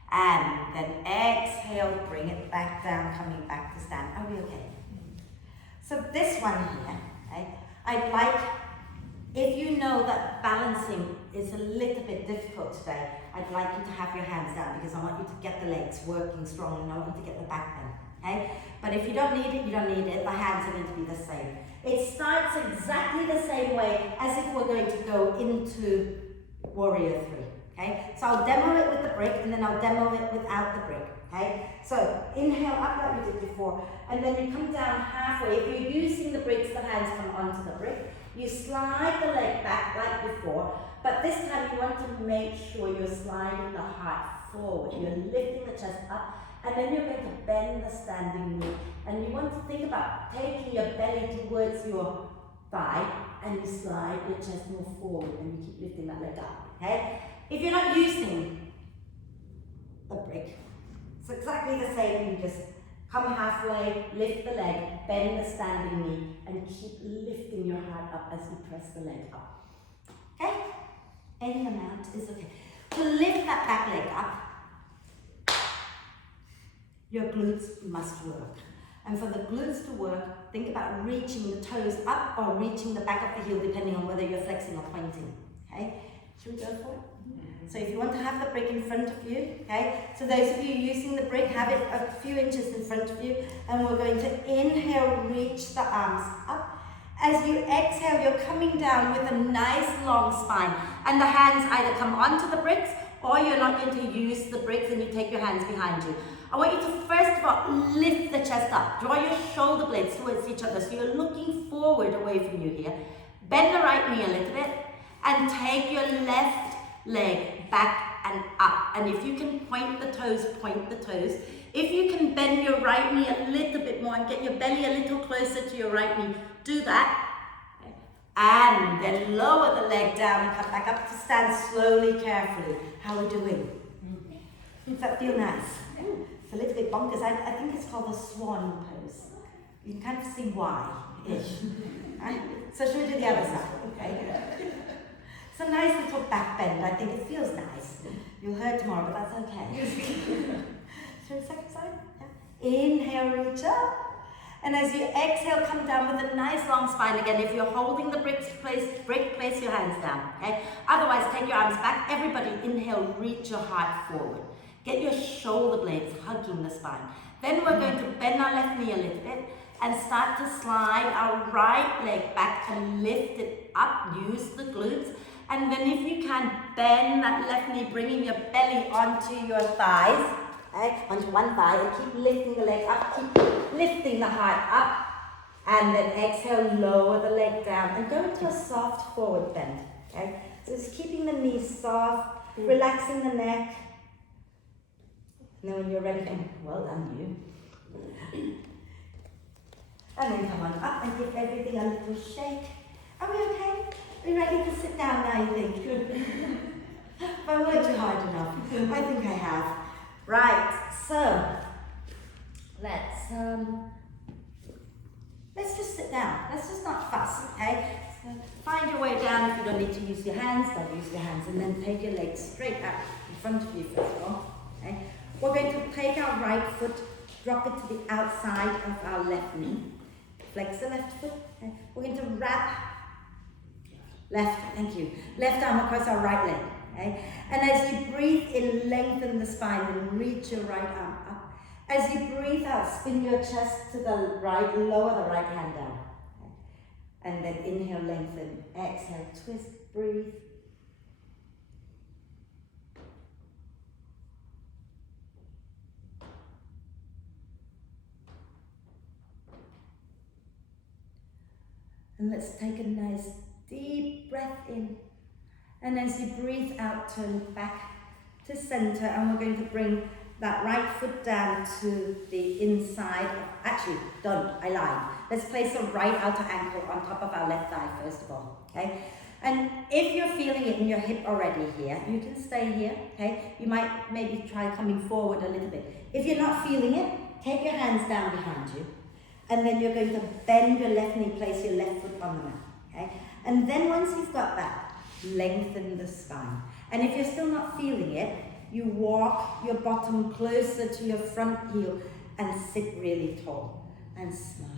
And then exhale, bring it back down, coming back to stand. Are we okay? So this one here, okay, I'd like, if you know that balancing is a little bit difficult today, I'd like you to have your hands down because I want you to get the legs working strong and I want you to get the back bend. Okay? But if you don't need it, you don't need it. The hands are going to be the same. It starts exactly the same way as if we're going to go into warrior three. Okay? So I'll demo it with the brick and then I'll demo it without the brick. Okay? So inhale up like we did before, and then you come down halfway. If you're using the bricks, the hands come onto the brick. You slide the leg back like before, but this time you want to make sure you're sliding the heart forward. You're lifting the chest up. And then you're going to bend the standing knee. And you want to think about taking your belly towards your thigh and you slide your chest more forward and you keep lifting that leg up. Okay? If you're not using the brick, it's exactly the same. You just Come halfway, lift the leg, bend the standing knee, and keep lifting your heart up as you press the leg up. Okay? Any amount is okay. To lift that back leg up, your glutes must work. And for the glutes to work, think about reaching the toes up or reaching the back of the heel, depending on whether you're flexing or pointing. Okay? Should we go for it? So if you want to have the brick in front of you, okay? So those of you using the brick, have it a few inches in front of you, and we're going to inhale, reach the arms up. As you exhale, you're coming down with a nice long spine, and the hands either come onto the bricks, or you're not going to use the bricks and you take your hands behind you. I want you to first of all lift the chest up. Draw your shoulder blades towards each other so you're looking forward away from you here. Bend the right knee a little bit and take your left leg back and up. And if you can point the toes, point the toes. If you can bend your right knee a little bit more and get your belly a little closer to your right knee, do that. And then lower the leg down and come back up to stand slowly, carefully. How are we doing? Does that feel nice? It's a little bit bonkers. I think it's called the swan pose. You can kind of see why-ish. Right? So should we do the other side? Okay. It's a nice little back bend. I think it feels nice. You'll hurt tomorrow, but that's okay. So the second side? Yeah. Inhale, reach up. And as you exhale, come down with a nice long spine again. If you're holding the brick, place your hands down. Okay? Otherwise, take your arms back. Everybody, inhale, reach your heart forward. Get your shoulder blades hugging the spine. Then we're going to bend our left knee a little bit and start to slide our right leg back and lift it up. Use the glutes. And then if you can, bend that left knee, bringing your belly onto your thighs. Okay, onto one thigh, and keep lifting the leg up, keep lifting the heart up, and then exhale, lower the leg down, and go into a soft forward bend. Okay, so it's keeping the knees soft, relaxing the neck, and then when you're ready, well done you. And then come on up and give everything a little shake. Are we okay? Are you ready to sit down now, you think? Have I worked you hard enough? I think I have. Right, so let's just sit down. Let's just not fuss, okay? So find your way down. If you don't need to use your hands, don't use your hands. And then take your legs straight out in front of you first of all, okay? We're going to take our right foot, drop it to the outside of our left knee. Flex the left foot. Okay? We're going to wrap left arm across our right leg. Okay? And as you breathe in, lengthen the spine and reach your right arm up. As you breathe out, spin your chest to the right, lower the right hand down. Okay? And then inhale, lengthen, exhale, twist, breathe. And let's take a nice deep breath in. And as you breathe out, turn back to center, and we're going to bring that right foot down to the inside. Actually, I lied. Let's place the right outer ankle on top of our left thigh first of all, okay? And if you're feeling it in your hip already here, you can stay here, okay? You might maybe try coming forward a little bit. If you're not feeling it, take your hands down behind you, and then you're going to bend your left knee, place your left foot on the mat, okay? And then once you've got that, lengthen the spine. And if you're still not feeling it, you walk your bottom closer to your front heel and sit really tall and smile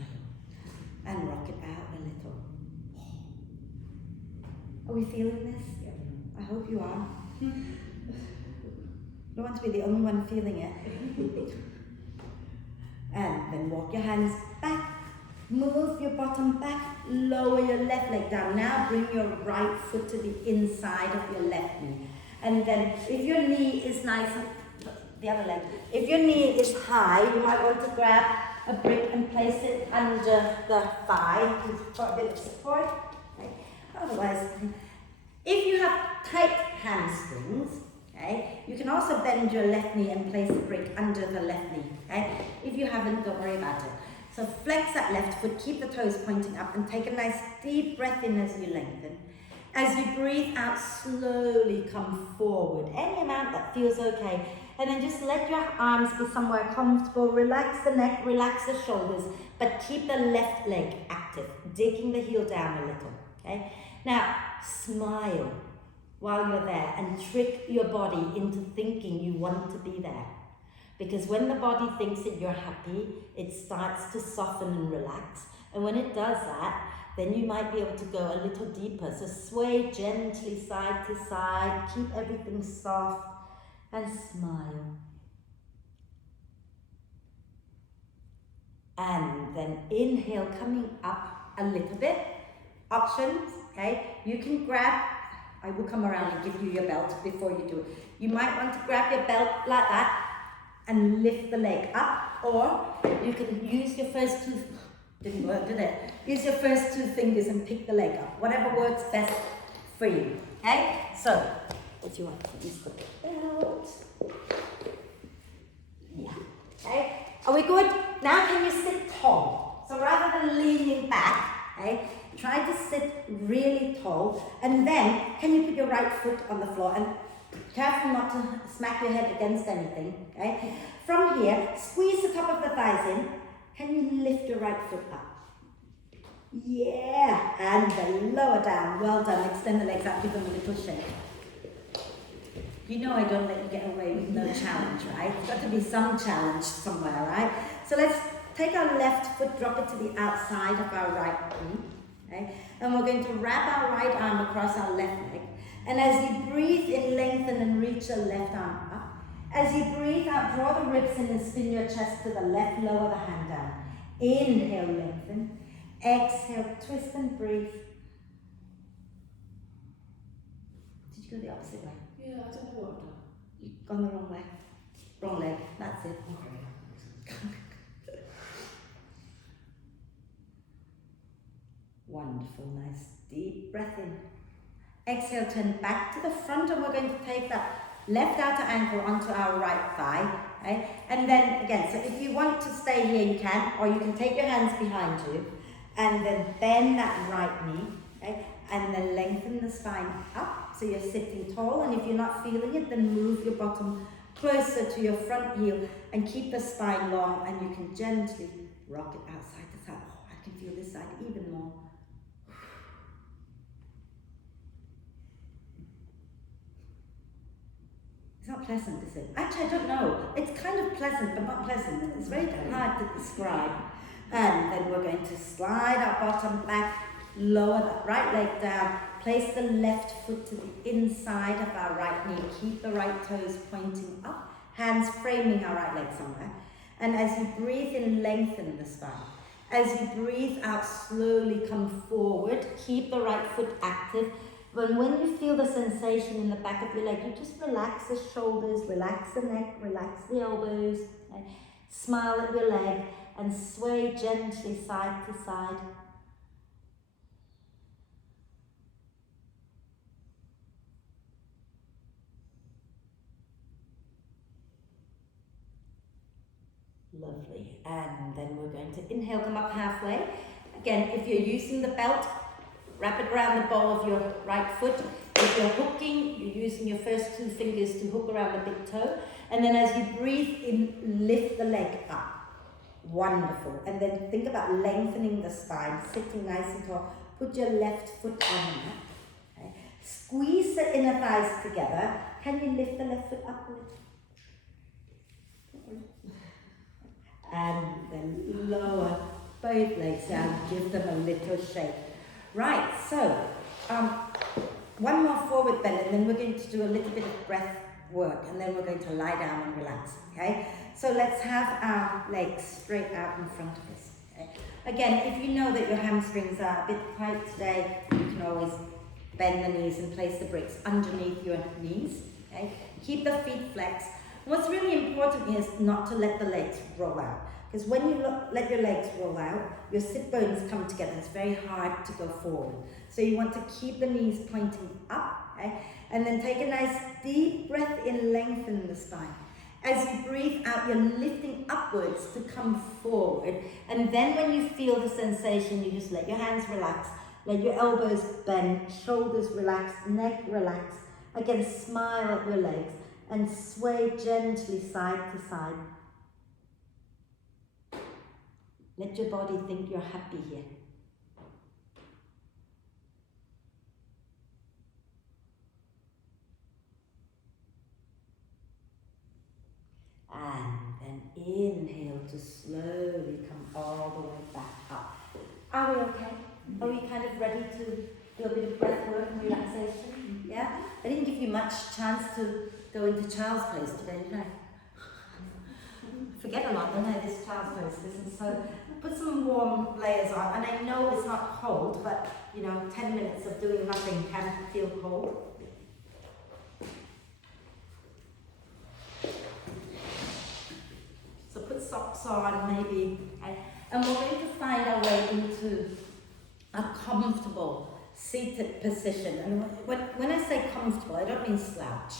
and rock it out a little. Are we feeling this? I hope you are. I don't want to be the only one feeling it. And then walk your hands back. Move your bottom back, lower your left leg down. Now bring your right foot to the inside of your left knee. And then if your knee is nice, the other leg, if your knee is high, you might want to grab a brick and place it under the thigh for a bit of support. Okay. Otherwise, if you have tight hamstrings, okay, you can also bend your left knee and place the brick under the left knee. Okay. If you haven't, don't worry about it. So flex that left foot, keep the toes pointing up, and take a nice deep breath in as you lengthen. As you breathe out, slowly come forward, any amount that feels okay. And then just let your arms be somewhere comfortable. Relax the neck, relax the shoulders, but keep the left leg active, digging the heel down a little, okay? Now, smile while you're there and trick your body into thinking you want to be there. Because when the body thinks that you're happy, it starts to soften and relax. And when it does that, then you might be able to go a little deeper. So sway gently side to side, keep everything soft, and smile. And then inhale, coming up a little bit. Options, okay? You can grab, I will come around and give you your belt before you do it. You might want to grab your belt like that and lift the leg up, or you can use your first two, didn't work, did it? Use your first two fingers and pick the leg up, whatever works best for you, okay? So, what do you want? Use the belt. Yeah, okay? Are we good? Now can you sit tall? So rather than leaning back, okay, try to sit really tall, and then can you put your right foot on the floor, and careful not to smack your head against anything, okay? From here, squeeze the top of the thighs in. Can you lift your right foot up? Yeah, and then lower down. Well done. Extend the legs out, give them a little shake. You know I don't let you get away with no challenge, right? There's got to be some challenge somewhere, right? So let's take our left foot, drop it to the outside of our right knee, okay? And we're going to wrap our right arm across our left leg. And as you breathe in, lengthen and reach your left arm up. As you breathe out, draw the ribs in and spin your chest to the left, lower the hand down. Inhale, lengthen. Exhale, twist and breathe. Did you go the opposite way? Yeah, I don't know what I've done. You've gone the wrong way. Wrong leg, that's it. Wonderful, nice deep breath in. Exhale, turn back to the front, and we're going to take that left outer ankle onto our right thigh, right? And then again, so if you want to stay here, you can, or you can take your hands behind you, and then bend that right knee, okay? And then lengthen the spine up, so you're sitting tall, and if you're not feeling it, then move your bottom closer to your front heel, and keep the spine long, and you can gently rock it out side to side. Oh, I can feel this side even more. It's not pleasant, is it? Actually, I don't know. It's kind of pleasant, but not pleasant. It's very hard to describe. And then we're going to slide our bottom back, lower that right leg down, place the left foot to the inside of our right knee, keep the right toes pointing up, hands framing our right leg somewhere. And as you breathe in, lengthen the spine. As you breathe out, slowly come forward, keep the right foot active. But when you feel the sensation in the back of your leg, you just relax the shoulders, relax the neck, relax the elbows, okay? Smile at your leg and sway gently side to side. Lovely. And then we're going to inhale, come up halfway. Again, if you're using the belt, wrap it around the ball of your right foot. If you're hooking, you're using your first two fingers to hook around the big toe. And then as you breathe in, lift the leg up. Wonderful. And then think about lengthening the spine, sitting nice and tall. Put your left foot on that. Okay. Squeeze the inner thighs together. Can you lift the left foot up a little? And then lower both legs down. Give them a little shake. Right, so one more forward bend, and then we're going to do a little bit of breath work, and then we're going to lie down and relax, okay? So let's have our legs straight out in front of us, okay? Again, if you know that your hamstrings are a bit tight today, you can always bend the knees and place the bricks underneath your knees, okay? Keep the feet flexed. What's really important is not to let the legs roll out. Because when you let your legs roll out, your sit bones come together. It's very hard to go forward. So you want to keep the knees pointing up, okay? And then take a nice deep breath in, lengthen the spine. As you breathe out, you're lifting upwards to come forward. And then when you feel the sensation, you just let your hands relax Let your elbows bend, shoulders relax, neck relax. Again, smile at your legs and sway gently side to side. Let your body think you're happy here. And then inhale to slowly come all the way back up. Are we okay? Are we kind of ready to do a bit of breath work and relaxation? Yeah? I didn't give you much chance to go into child's pose today, did I? Forget a lot, don't I, this child's pose. Listen, so put some warm layers on. And I know it's not cold, but 10 minutes of doing nothing can feel cold. So put socks on maybe, and we're going to find our way into a comfortable seated position. And when I say comfortable, I don't mean slouch.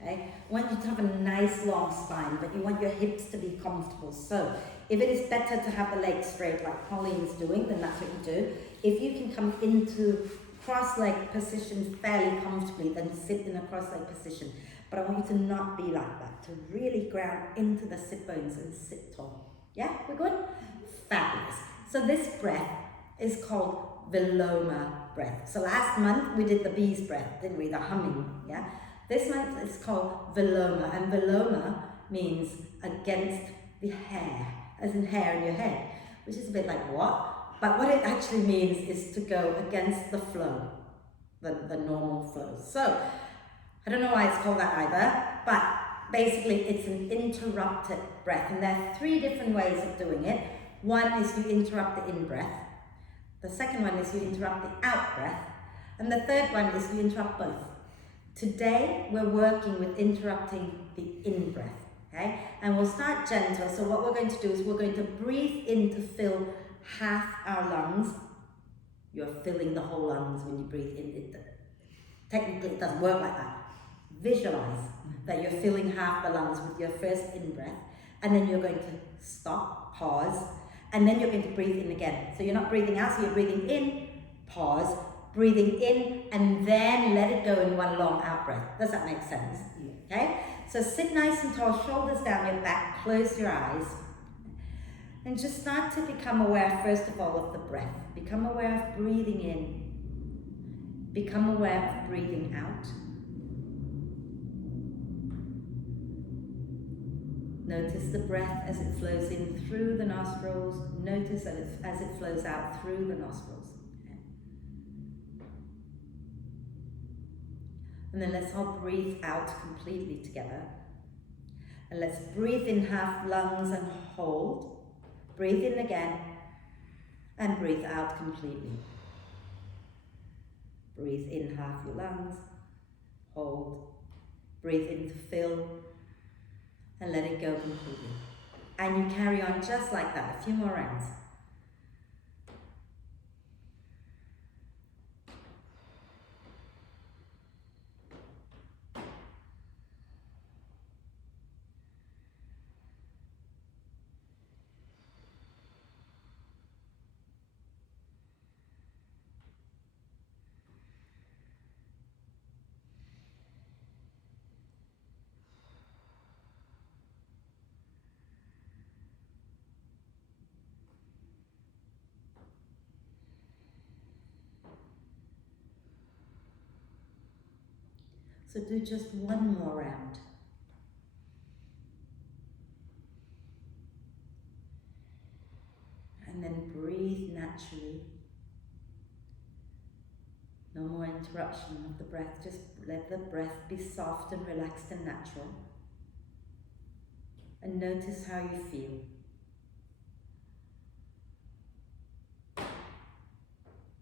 Okay? I want you to have a nice long spine, but you want your hips to be comfortable. So if it is better to have the legs straight like Pauline is doing, then that's what you do. If you can come into cross-leg position fairly comfortably, then sit in a cross-leg position. But I want you to not be like that, to really ground into the sit bones and sit tall. Yeah, we're good? Fabulous. So this breath is called Viloma breath. So last month we did the bee's breath, didn't we? The humming, yeah? This month it's called Viloma, and Viloma means against the hair, as in hair in your head, which is a bit like what? But what it actually means is to go against the flow, the normal flow. So, I don't know why it's called that either, but basically it's an interrupted breath, and there are 3 different ways of doing it. One is you interrupt the in-breath, the second one is you interrupt the out-breath, and the third one is you interrupt both. Today we're working with interrupting the in-breath, okay? And we'll start gentle, so what we're going to do is we're going to breathe in to fill half our lungs. You're filling the whole lungs when you breathe in. Technically it doesn't work like that. Visualize that you're filling half the lungs with your first in-breath, and then you're going to stop, pause, and then you're going to breathe in again. So you're not breathing out, so you're breathing in, pause, breathing in, and then let it go in one long out breath. Does that make sense? Okay? So sit nice and tall, shoulders down your back, close your eyes, and just start to become aware, first of all, of the breath. Become aware of breathing in. Become aware of breathing out. Notice the breath as it flows in through the nostrils. Notice that as it flows out through the nostrils. Okay. And then let's all breathe out completely together. And let's breathe in half lungs and hold. Breathe in again and breathe out completely. Breathe in half your lungs, hold. Breathe in to fill. And let it go completely. And you carry on just like that, a few more rounds. So do just one more round. And then breathe naturally. No more interruption of the breath. Just let the breath be soft and relaxed and natural. And notice how you feel.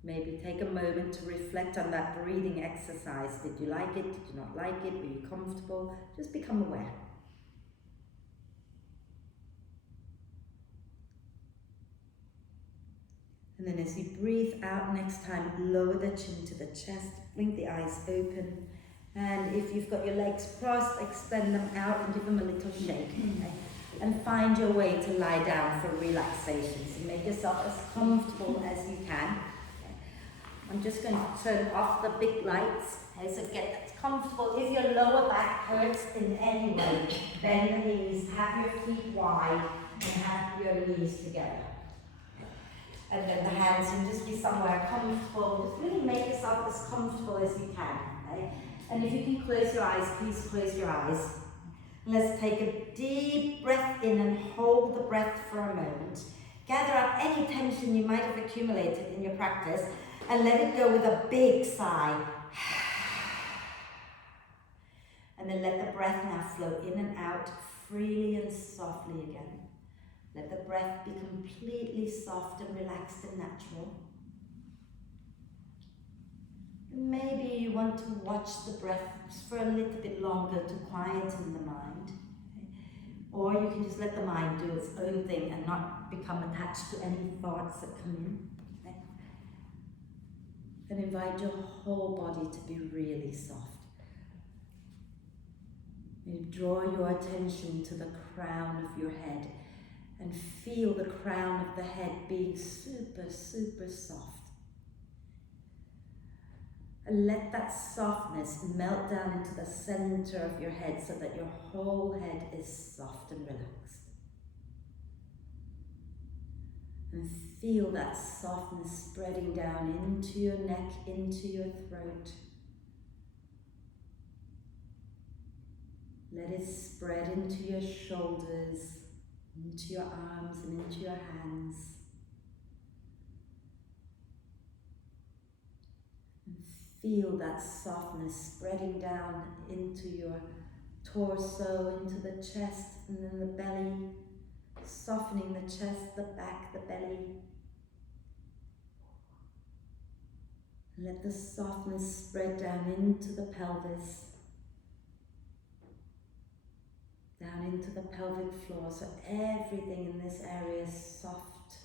Maybe take a moment to reflect on that breathing exercise. Did you like it? Did you not like it? Were you comfortable? Just become aware. And then as you breathe out next time, lower the chin to the chest, blink the eyes open. And if you've got your legs crossed, extend them out and give them a little shake. Okay? And find your way to lie down for relaxation. So make yourself as comfortable as you can. I'm just going to turn off the big lights. Okay, so get comfortable. If your lower back hurts in any way, bend the knees, have your feet wide, and have your knees together. And then the hands can just be somewhere comfortable. Just really make yourself as comfortable as you can. Okay? And if you can close your eyes, please close your eyes. Let's take a deep breath in and hold the breath for a moment. Gather up any tension you might have accumulated in your practice and let it go with a big sigh. And then let the breath now flow in and out freely and softly again. Let the breath be completely soft and relaxed and natural. Maybe you want to watch the breath for a little bit longer to quieten the mind. Okay? Or you can just let the mind do its own thing and not become attached to any thoughts that come in. Okay? And invite your whole body to be really soft. You draw your attention to the crown of your head and feel the crown of the head being super, super soft. And let that softness melt down into the center of your head so that your whole head is soft and relaxed. And feel that softness spreading down into your neck, into your throat. Let it spread into your shoulders, into your arms and into your hands. And feel that softness spreading down into your torso, into the chest and then the belly, softening the chest, the back, the belly. And let the softness spread down into the pelvis, down into the pelvic floor, so everything in this area is soft.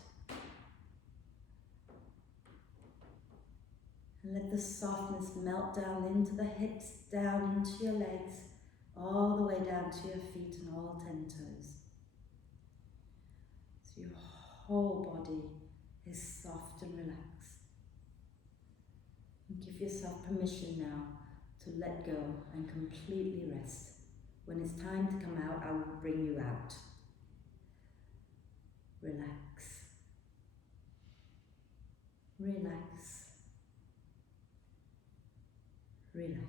And let the softness melt down into the hips, down into your legs, all the way down to your feet and all 10 toes. So your whole body is soft and relaxed. And give yourself permission now to let go and completely rest. When it's time to come out, I will bring you out. Relax. Relax. Relax.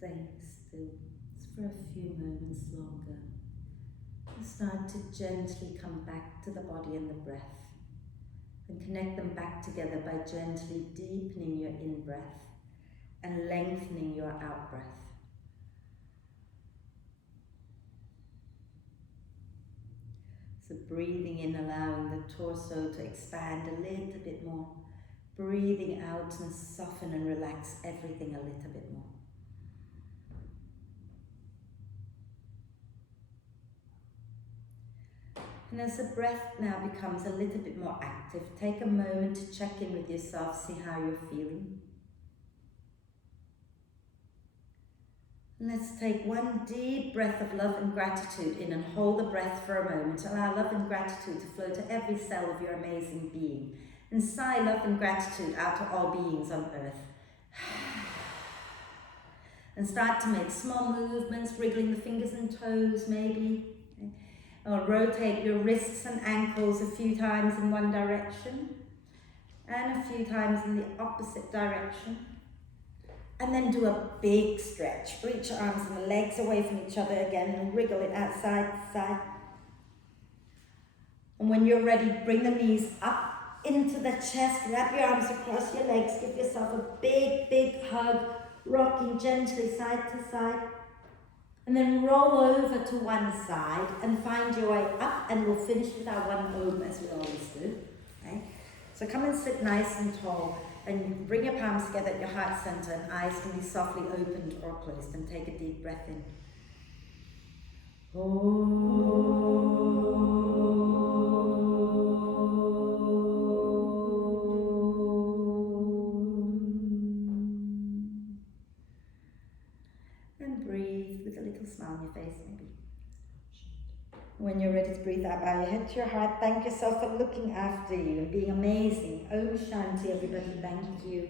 Staying still just for a few moments longer. And start to gently come back to the body and the breath. And connect them back together by gently deepening your in-breath and lengthening your out-breath. So breathing in, allowing the torso to expand a little bit more. Breathing out and soften and relax everything a little bit more. And as the breath now becomes a little bit more active, take a moment to check in with yourself, see how you're feeling. Let's take one deep breath of love and gratitude in and hold the breath for a moment. Allow love and gratitude to flow to every cell of your amazing being. And sigh love and gratitude out to all beings on earth. And start to make small movements, wriggling the fingers and toes maybe. Okay. Or rotate your wrists and ankles a few times in one direction and a few times in the opposite direction. And then do a big stretch. Reach your arms and the legs away from each other again and wriggle it out side to side. And when you're ready, bring the knees up into the chest, wrap your arms across your legs, give yourself a big, big hug, rocking gently side to side. And then roll over to one side and find your way up, and we'll finish with our one Om as we always do. Okay? So come and sit nice and tall, and bring your palms together at your heart center, and eyes can be softly opened or closed, and take a deep breath in. And breathe with a little smile on your face, maybe. When you're ready to breathe out, bow your head to your heart. Thank yourself for looking after you and being amazing. Om Shanti, everybody. Thank you.